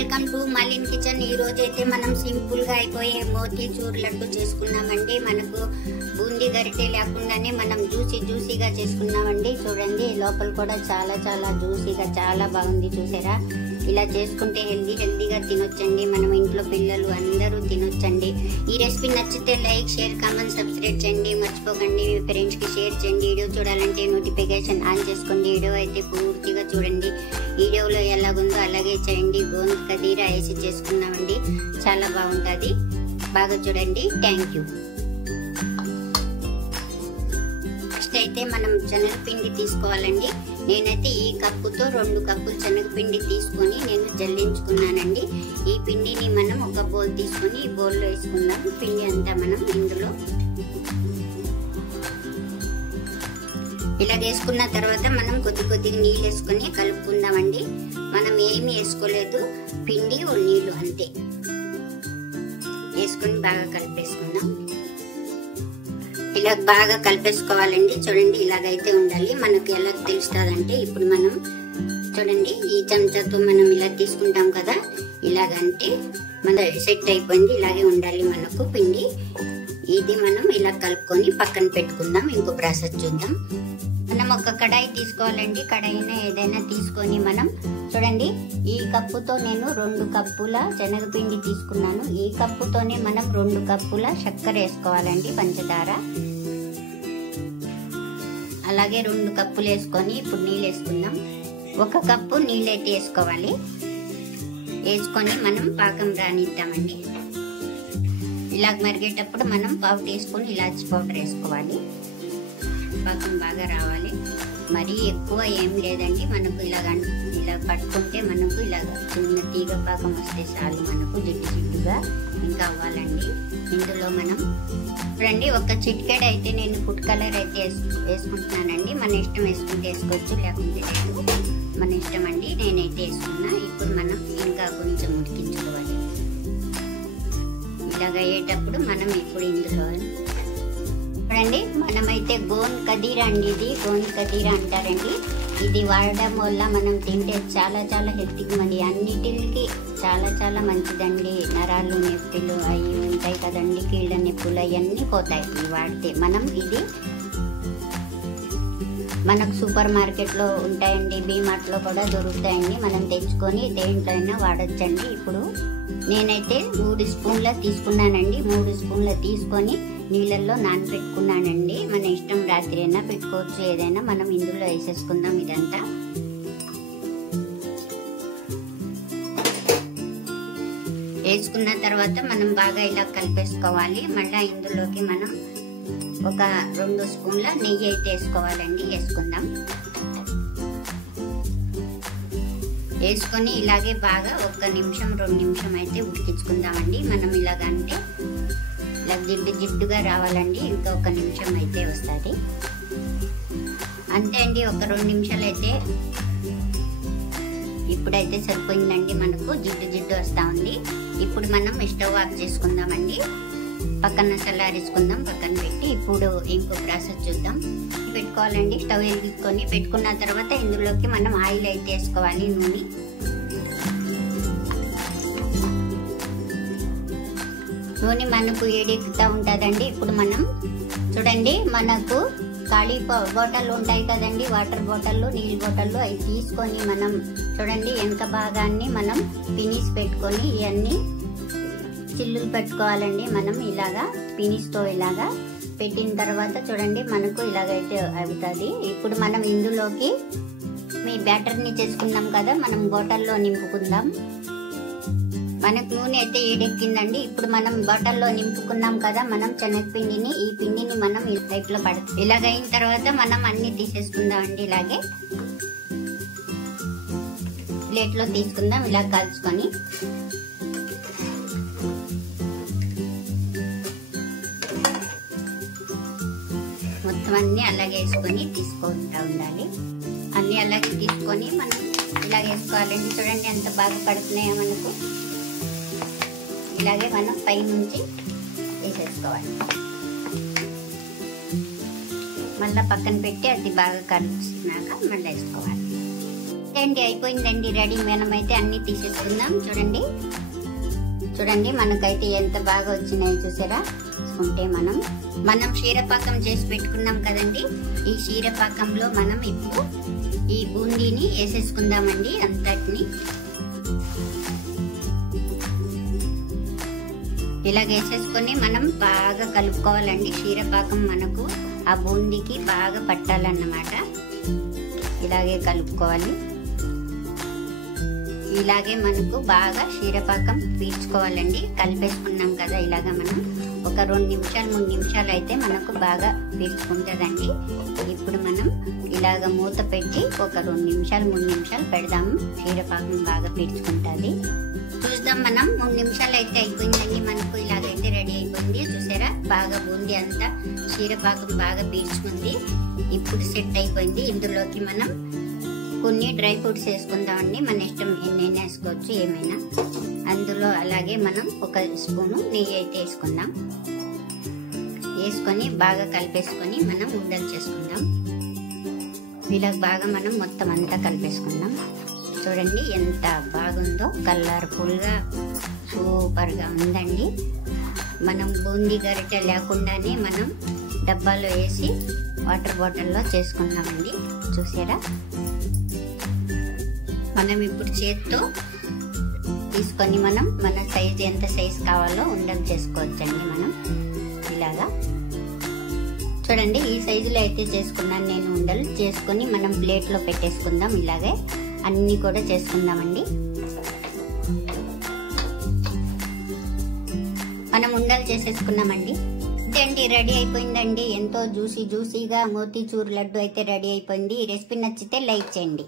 Welcome to మలిన్ kitchen. ఈ రోజు అయితే మనం సింపుల్ గా అయిపోయే మోతీచూర్ లడ్డు చేసుకున్నామండి। మనకు బూందీ గరిటె లేకుండానే మనం జ్యూసీగా చేసుకున్నామండి। చూడండి లోపల కూడా చాలా జ్యూసీగా చాలా బాగుంది। చూసారా, ఇలా చేసుకుంటే హెల్దీగా తినొచ్చండి। మనం ఇంట్లో పిల్లలు అందరూ తినొచ్చండి। ఈ రెసిపీ నచ్చితే లైక్, షేర్, కామెంట్, సబ్స్క్రైబ్ చేయండి మర్చిపోకండి। మీ ఫ్రెండ్స్ కి షేర్ చేయండి। వీడియో చూడాలంటే నోటిఫికేషన్ ఆన్ చేసుకోండి। వీడియో అయితే పూర్తిగా చూడండి। వీడియోలో ఎలాగుందో అలాగే చేయండి। గోంద్ కదీరా వేసి చేసుకున్నామండి, చాలా బాగుంటది। బాగా చూడండి। Thank you. నెక్స్ట్ అయితే మనం శనగపిండి తీసుకోవాలండి। నేనైతే ఈ కప్పుతో 2 కప్పులు శనగపిండి తీసుకొని నేను జల్లించుకున్నానండి। ఈ పిండిని మనం ఒక బౌల్ తీసుకొని ఈ బౌల్లో వేసుకుందాం। పిండి అంతా మనం ఇందులో ఇలా వేసుకున్న తర్వాత మనం కొద్దిగా నీళ్ళు వేసుకొని కలుపుకుందామండి। మనం ఏమి వేసుకోలేదు, పిండి నీళ్ళు అంతే వేసుకొని బాగా కలిపేసుకుందాం। ఇలా బాగా కలిపేసుకోవాలండి। చూడండి ఇలాగైతే ఉండాలి। మనకు ఎలా తెలుస్తుందంటే ఇప్పుడు మనం చూడండి ఈ చెంచాతో మనం ఇలా తీసుకుంటాం కదా, ఇలాగంటే మన సెట్ అయిపోయింది। ఇలాగే ఉండాలి మనకు పిండి। ఇది మనం ఇలా కలుపుకొని పక్కన పెట్టుకుందాం। ఇంకో ప్రాసెస్ చూద్దాం। మనం ఒక కడాయి తీసుకోవాలండి। కడాయిని ఏదైనా తీసుకొని మనం చూడండి ఈ కప్పుతో నేను 2 కప్పుల శనగపిండి తీసుకున్నాను। ఈ కప్పుతోనే మనం 2 కప్పుల చక్కెర వేసుకోవాలండి, పంచదార। అలాగే 2 కప్పులు వేసుకొని ఇప్పుడు నీళ్ళు వేసుకుందాం। 1 కప్పు నీళ్ళు అయితే వేసుకోవాలి। వేసుకొని మనం పాకం రానిద్దామండి। ఇలా మరిగేటప్పుడు మనం 1/2 టీ స్పూన్ ఇలాచి పౌడర్ వేసుకోవాలి। పాకం బాగా రావాలి, మరీ ఎక్కువ ఏం లేదండి। మనకు ఇలా పట్టుకుంటే మనకు ఇలా చిన్న తీగ పాకం వస్తే చాలు, మనకు జిడ్డుగా ఇంకా అవ్వాలండి। ఇందులో మనం చూడండి ఒక చిటికెడు అయితే నేను ఫుడ్ కలర్ అయితే వేసుకుంటున్నానండి। మన ఇష్టం వేసుకుంటే వేసుకోవచ్చు, లేకుంటే లేదు, మన ఇష్టం అండి। నేనైతే వేసుకున్నా। ఇప్పుడు మనం ఇంకా కొంచెం ఉడికించుకోవాలి। ఇలాగ అయ్యేటప్పుడు మనం ఇప్పుడు ఇందులో చూడండి మనమైతే గోంద్ కదీరా అండి, ఇది గోంద్ కదీరా అంటారండి। ఇది వాడడం వల్ల మనం తింటే చాలా హెల్తీగా, మరి అన్నిటికి చాలా మంచిదండి। నరాలు నొప్పులు అవి ఉంటాయి కదండి, కీళ్ళ నొప్పులు అవన్నీ పోతాయి ఇవి వాడితే। మనం ఇది మనకు సూపర్ మార్కెట్ లో ఉంటాయండి, బీమార్ట్ లో కూడా దొరుకుతాయండి। మనం తెచ్చుకొని దేంట్లో అయినా వాడొచ్చండి। ఇప్పుడు నేనైతే 3 స్పూన్ల తీసుకున్నానండి। 3 స్పూన్ల తీసుకొని నీళ్ళల్లో నానబెట్టుకున్నానండి। మన ఇష్టం, రాత్రి అయినా పెట్టుకోవచ్చు, ఏదైనా మనం ఇందులో వేసేసుకుందాం। ఇదంతా వేసుకున్న తర్వాత మనం బాగా ఇలా కలిపేసుకోవాలి। మళ్ళీ ఇందులోకి మనం ఒక 2 స్పూన్ల నెయ్యి అయితే వేసుకోవాలండి। వేసుకుందాం। వేసుకొని ఇలాగే బాగా 1 నిమిషం 2 నిమిషం అయితే ఉడికించుకుందామండి। మనం ఇలాగంటే ఇలా జిడ్డుగా రావాలండి। ఇంకా 1 నిమిషం అయితే వస్తుంది అంతే అండి। ఒక 2 నిమిషాలు అయితే ఇప్పుడైతే సరిపోయిందండి। మనకు జిడ్డు వస్తా ఉంది। ఇప్పుడు మనం స్టవ్ ఆఫ్ చేసుకుందామండి, పక్కన చల్లారేసుకుందాం, పక్కన పెట్టి ఇప్పుడు ఇంకో ప్రాసెస్ చూద్దాం। పెట్టుకోవాలండి, స్టవ్ వెలిగించుకొని పెట్టుకున్న తర్వాత ఇందులోకి మనం ఆయిల్ అయితే వేసుకోవాలి, నూనె మనకు ఏడెక్కుతా ఉంటుందండి। ఇప్పుడు మనం చూడండి మనకు ఖాళీ బాటిల్ ఉంటాయి కదండి, వాటర్ బాటిల్, నీళ్ళ బాటిల్, అవి తీసుకొని మనం చూడండి వెనక భాగాన్ని మనం పినిస్ పెట్టుకొని ఇవన్నీ చిల్లులు పెట్టుకోవాలండి। మనం ఇలాగా పినిస్తో ఇలాగా పెట్టిన తర్వాత చూడండి మనకు ఇలాగైతే అవుతుంది। ఇప్పుడు మనం ఇందులోకి మీ బ్యాటర్ని చేసుకున్నాం కదా, మనం బాటిల్లో నింపుకుందాం। మనకు నూనె అయితే ఏడెక్కిందండి। ఇప్పుడు మనం బాటిల్లో నింపుకున్నాం కదా మనం శనగపిండిని, ఈ పిండిని మనం ప్లేట్లో పడుతుంది। ఇలాగైన తర్వాత మనం అన్ని తీసేసుకుందాం అండి। ఇలాగే ప్లేట్లో తీసుకుందాం, ఇలా కలుసుకొని మొత్తం అన్ని అలాగే వేసుకొని తీసుకుంటూ ఉండాలి। అన్ని అలాగే తీసుకొని మనం ఇలాగే వేసుకోవాలండి। చూడండి ఎంత బాగా పడుతున్నాయో మనకు। ఇలాగే మనం పై నుంచి వేసేసుకోవాలి, మళ్ళీ పక్కన పెట్టి అది బాగా కలుపుకున్నాక మళ్ళీ వేసుకోవాలి। అండి, అయిపోయిందండి రెడీ. మనమైతే అన్ని తీసేసుకుందాం. చూడండి చూడండి మనకైతే ఎంత బాగా వచ్చినాయి చూసారా. తీసుకుంటే మనం క్షీరపాకం చేసి పెట్టుకున్నాం కదండి. ఈ క్షీరపాకంలో మనం ఇప్పుడు ఈ బూందీని వేసేసుకుందామండి. అంతటిని ఇలా వేసేసుకొని మనం బాగా కలుపుకోవాలండి. క్షీరపాకం మనకు ఆ బూందీకి బాగా పట్టాలన్నమాట. ఇలాగే కలుపుకోవాలి. ఇలాగే మనకు బాగా క్షీరపాకం పీల్చుకోవాలండి. కలిపేసుకున్నాం కదా, ఇలాగా మనం ఒక 2 నిమిషాలు 3 నిమిషాలు అయితే మనకు బాగా పీల్చుకుంటుందండి. ఇప్పుడు మనం ఇలాగ మూత పెట్టి ఒక 2 నిమిషాలు 3 నిమిషాలు పెడదాము. క్షీరపాకం బాగా పీల్చుకుంటుంది. చూద్దాం. మనం 3 నిమిషాలు అయితే అయిపోయిందండి. మనకు ఇలాగైతే రెడీ అయిపోయింది. చూసారా బాగా బూందీ అంతా క్షీరపాకం బాగా పీల్చుకుంది. ఇప్పుడు సెట్ అయిపోయింది. ఇందులోకి మనం కొన్ని డ్రై ఫ్రూట్స్ వేసుకుందామండి. మన ఇష్టం ఎన్నైనా వేసుకోవచ్చు, ఏమైనా. అందులో అలాగే మనం 1 స్పూను నెయ్యి అయితే వేసుకుందాం. వేసుకొని బాగా కలిపేసుకొని మనం ఉండలు చేసుకుందాం. ఇలా బాగా మనం మొత్తం అంతా కలిపేసుకుందాం. చూడండి ఎంత బాగుందో, కలర్ఫుల్గా సూపర్గా ఉందండి. మనం బూందీ గరిటె లేకుండానే మనం డబ్బాలో వేసి వాటర్ బాటిల్లో చేసుకున్నామండి. చూసారా. మనం ఇప్పుడు చేత్తో తీసుకొని మన సైజు ఎంత సైజు కావాలో ఉండలు చేసుకోవచ్చండి. మనం ఇలాగా చూడండి ఈ సైజులో అయితే చేసుకున్నాను నేను. ఉండలు చేసుకొని మనం ప్లేట్లో పెట్టేసుకుందాం. ఇలాగే అన్ని కూడా చేసుకుందామండి. మనం ఉండలు చేసేసుకున్నామండి. ఇదండి రెడీ అయిపోయిందండి. ఎంతో జ్యూసీగా మోతీచూర్ లడ్డు అయితే రెడీ అయిపోయింది. ఈ రెసిపీ నచ్చితే లైక్ చేయండి.